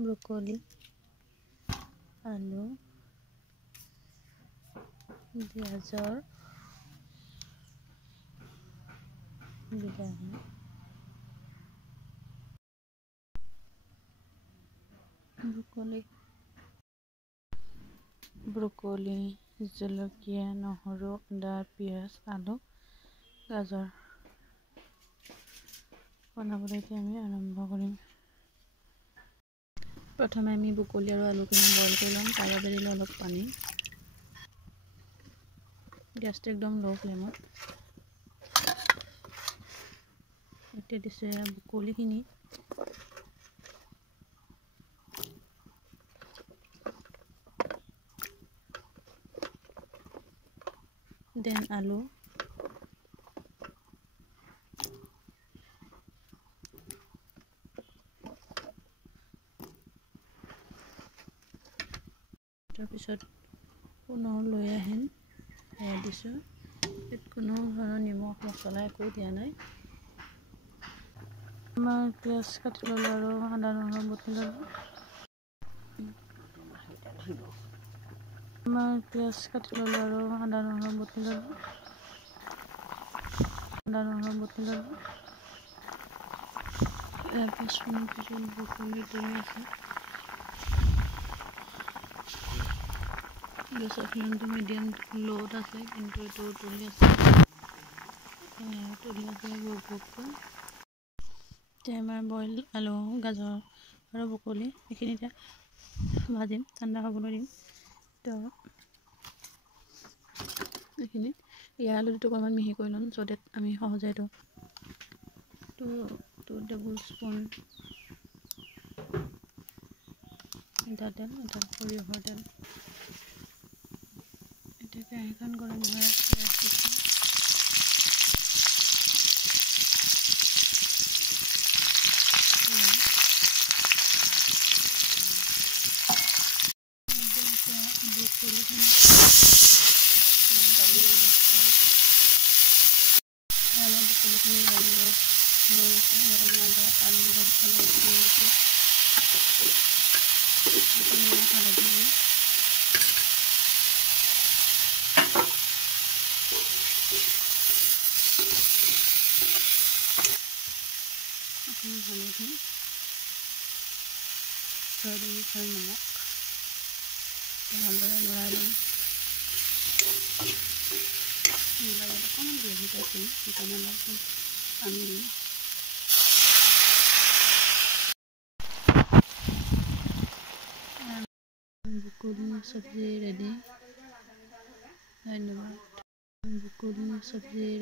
Broccoli, আলু, গাজৰ, বিলাহী, ব্ৰকলি, জলকীয়া, নহৰু, আদা, পিঁয়াজ, আলু, গাজৰ বনাবলৈ এতিয়া আমি আৰম্ভ কৰিম। প্ৰথমে আমি ব্ৰকলি আৰু আলুখিনি বইল কৰি ল'ম। তাৰ বাবে দিলে অলপ পানী। গেছটো একদম ল' ফ্লেমত। এতিয়া দিছে ব্ৰকলিখিনি। দেন আলু, তাৰপিছত পুনৰ লৈ আহিম। সেয়া দিছোঁ। ইয়াত কোনো ধৰণৰ নিমখ মছলা একো দিয়া নাই। আমাৰ পিঁয়াজ কাটি ল'লোঁ আৰু আদা নহৰু বটি ল'লোঁ। পাঁচমিনিট পিছত ব্ৰকলি উতলি আছে। গেছৰ ফ্লেমটো মিডিয়াম ল'ত আছে, কিন্তু এইটো উতলি আছে বুক-বুককৈ। এতিয়া আমাৰ বইল আলু, গাজৰ আৰু ব্ৰকলি এইখিনি এতিয়া ভাজিম, ঠাণ্ডা হ'বলৈ দিম। তো এইখিনি ইয়াৰ আলুটো অকণমান মিহি কৰি ল'ম, য'তে আমি সহজে এইটো 2 টেবুল স্পুন এটা তেল, এটা সৰিয়হৰ তেল। এতিয়া কেৰাহীখন গৰম হৈ পিঁয়াজ দিছোঁ। ব্ৰকলিখিনি ভাজি লৈ হালধি, নিমখ ভালদৰে লৰাই ল'ম। অকণমান গ্ৰেভি টাইপ দিম, সেইকাৰণে অলপ পানী দিম। ব্ৰকলি চব্জি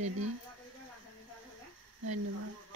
ৰেডি। ধন্যবাদ।